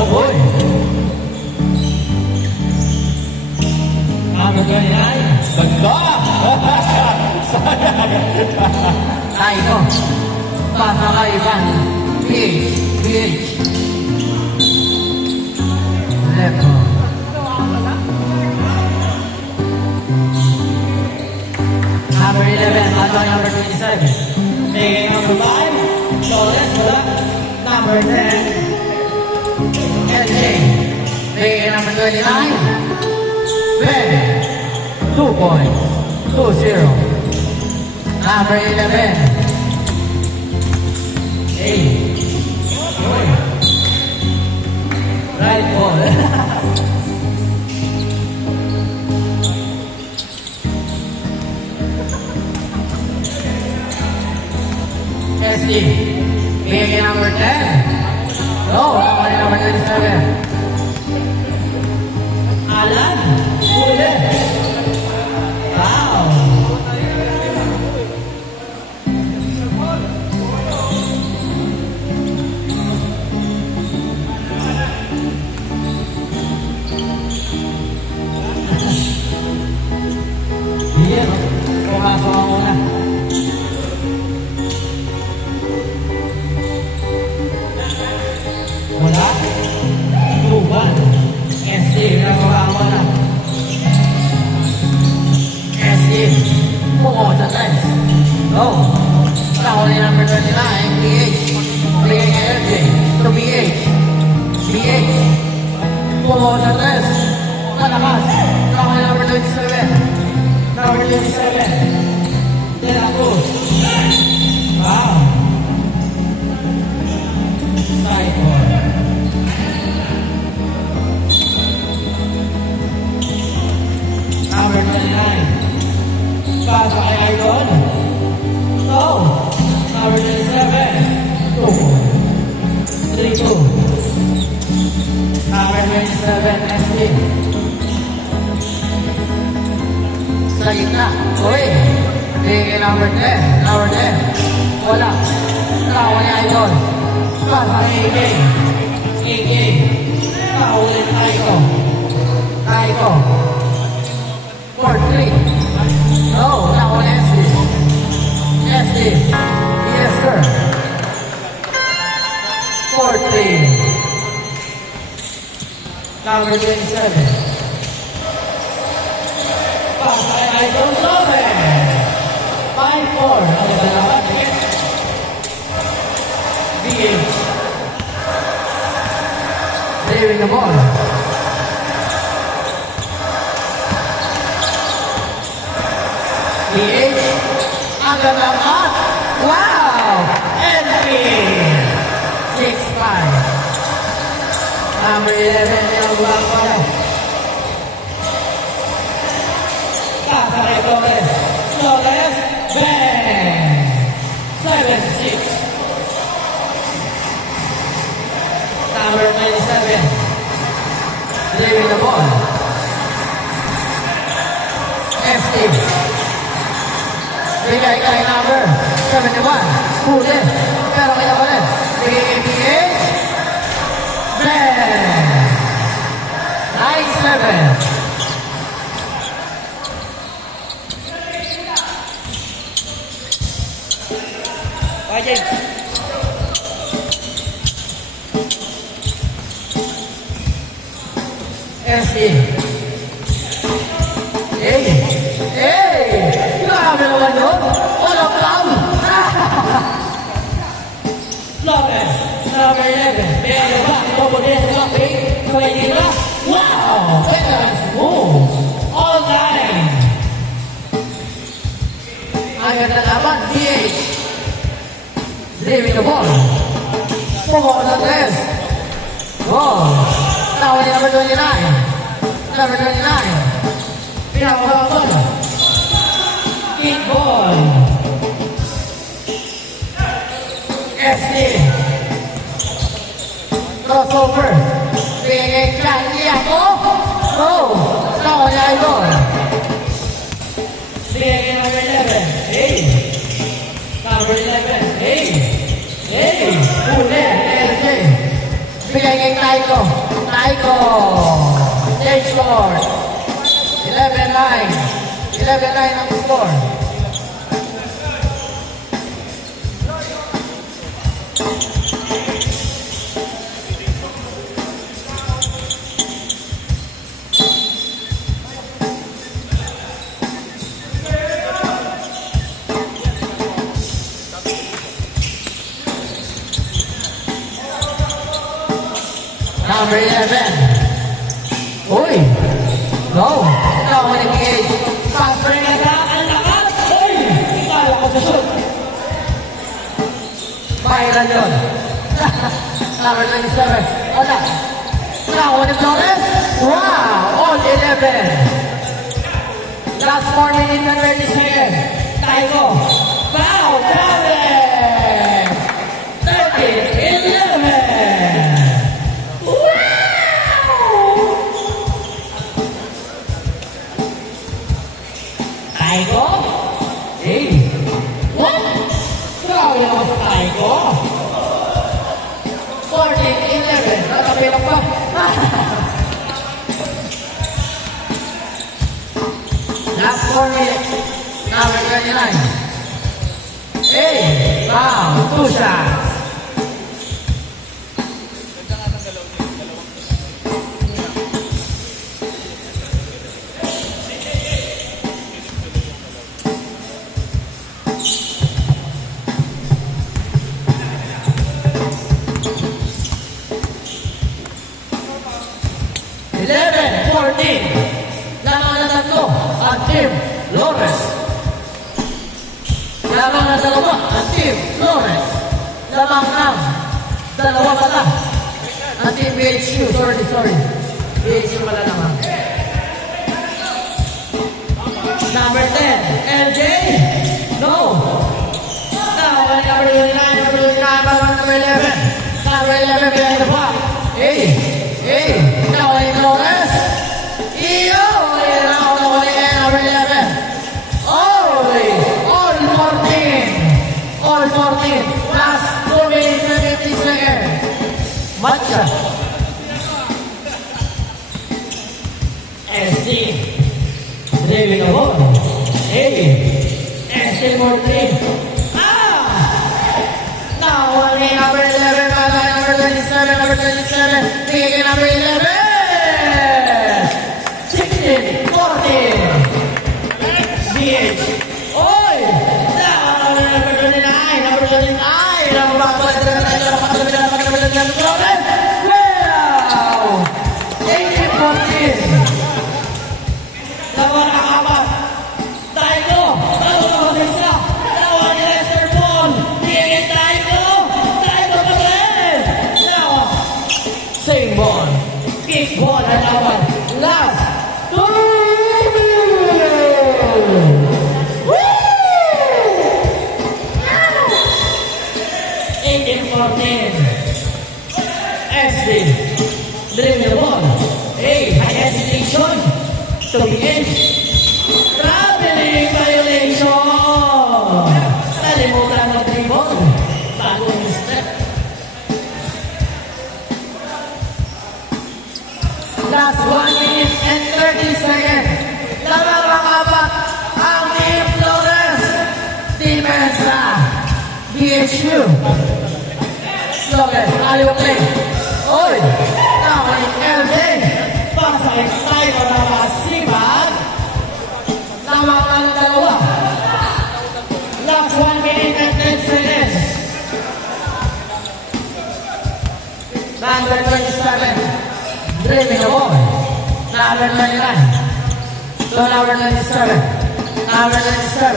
Oh boy. Number 29. Ganda! Sayang. Tayo. Pasa kay Ivan. PH. Left. Number 11, Matong number 27. Taking number 5. Flawless, wala. Number 10, LJ. Taking number 29, Ben. 2.20. Number 11, A. Right ball. SD. Taking number 10. No, number 27. Alan. Huli. Wow. Iya, pumasok ako na. Wala. Tuban. SD, nagpapakawa na. SD. Pumo sa times. Go. Nakuli number 29, PH. Taking LJ. To PH. PH. Pumo sa times. Malakas. Nakuli number 27. Number 27. De La Cruz. Wow. Side ball. Number 29. Pasa kay Idol. No. Number 27. 3-2. Number 27, SD. Sa gitna. Uy. Taking number 10. Number 10. Wala. Nakuli Idol. Pasa kay AK. AK. Paulit Taiko. Taiko. 4-3. No, nakuli SD. SD. Yes, sir. 4-3. Number 27. Pasa kay Idol Lopez. 5-4. Ang dalawa. DH. Leaving the ball. DH. Ang ganamat. Wow! NP. 6-5. Number 11, yung Guapo. Pasa kay Flores. Flores. Bang! 7-6. Number 27. Leaving the ball. FT. Bigay kay number 71. Huli. Pero kaya pa rin. Bigay kay PH. Bang! 9-7. Bye, James. FT. Grabe naman yun. Walang plan. Lopez. Number 11. Pero ba? Pabudin Lopez. Kawaii. Wow! Veterans move. All time. Ang ganda laban. DH. Leaving the ball. Pumo sa tres. Ball. Nakawali number 29. Number 29. Pinakababal. Kickball. SD. Crossover. Bigay kay Liaco. Go. Nakawali Idol. Bigay kay number 11. Hey. Number 11. Hey. Hey. Huli. LJ. Bigay bigay kay Taiko. Taiko. They scored. 11-9. 11-9 ang score. Number 11. Uy! No! Ito ang nag-engage. Transfer na sa ang lakas. Uy! Ikala ko sa shoot. Byron yun. Number 27. Wala. Now, when it's Flores. Wow! All 11. Last 4 minutes and 30 seconds. Taiko. Foul. Travis. 13-11. Taiko? Hey! What? Grabe naman sa Taiko. 14-11. Nakapilak pa. Last 4 minutes. Number 29. Hey! Wow! 2 shots. Lamang na tatlo ang Team Flores. Lamang na dalawa ang Team Flores. Lamang ng dalawa pala ang Team BHQ. Sorry. BHQ pala naman. Number 10, LJ? No. Now, number 9, number 11. Number 11 behind the block. Hey! Now in Flores. Number 11. All 14. Last 2 minutes and 50 seconds. Matcha. SD. Driving the ball. SD for 3. Now only number 11. Number 27. Bigay number 11. 16-14. BH. Oy! Now, number 29. Number 29. Wow! 18-14. Dalawa na kapat. Taiko. Dalawa na isa. Dalawa ni Lester Paul. Bigay Taiko. Taiko pa rin. Now, same ball. Kick ball na naman. Last 2 18-14. SD. Dribble the ball. Hey, high hesitation. To the edge. Traveling violation. Nalimutan ng dribble. Bagong step. Last 1 minute and 30 seconds. Lamang makapat ang Team Flores. Depensa. BHQ. Flores. Aliw play. Oy. Now in LJ. Pasay tayo na masibag. Lamang ang dalawa. Last 1 minute and 10 seconds. Number 27. Dribbling the ball. Number 29. So number 97. Number 97.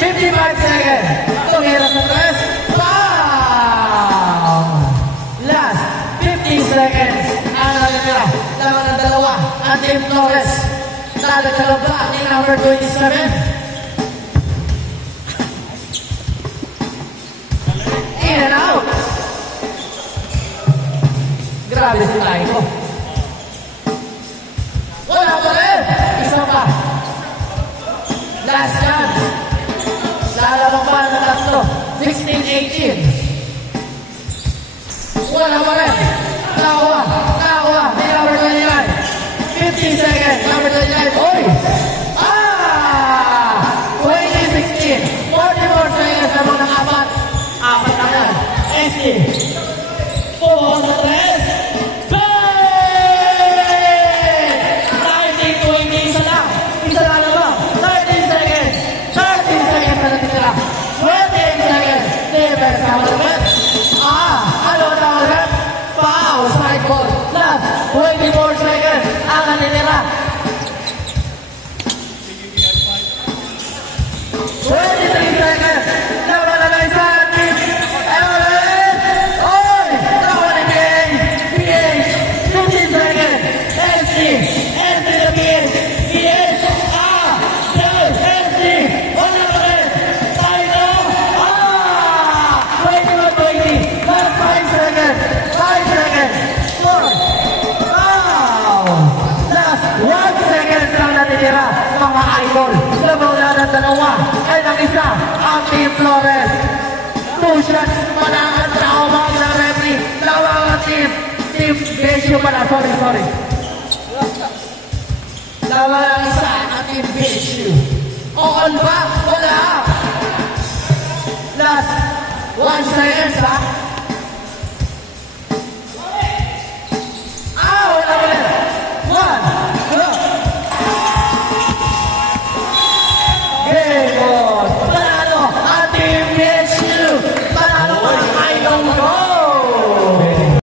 55 seconds. Tumira sa tres. Wow! Last 50 seconds. Ang natitira. Lamang ng dalawa. Ang Team Flores. Nadakalaba ni number 27. In and out. Grabe si Taiko. Wala pa rin. Isa pa. Last chance. Lalabang pa ng tatlo. 16-18. Wala pa rin. Nakakuha. Nakakuha. Ni number 29. 15 seconds. Number 29. Oy! 20-16. 44 seconds lamang ng apat. Apat na yan. SD. Pumakas na 3. Bang! 19-20, isa lang. Isa na naman. 13 seconds. 13 seconds na natitira. 28 seconds. Defense na ulit. Ano na ulit? Foul. Sideboard. Last 24 seconds. Ang natitira. 23 seconds. Laban na ng isa. Oy! Laban ni PH. 15 seconds. SD. SD na PH. PH. SD. Wala pa rin. Tayo. 21-20. Last 5 seconds. 5 seconds. 4. Wow! Last 1 seconds lang natitira. Mga idol. Labawala ng dalawa. Ay ng isa. Ang Team Flores. 2 shots. Manangat sa umang ng referee. Lawang ang team. Team Besio pala. Sorry. Lawang ang isa. Ang Team Besio. On ba? Wala. Last 1 seconds ha.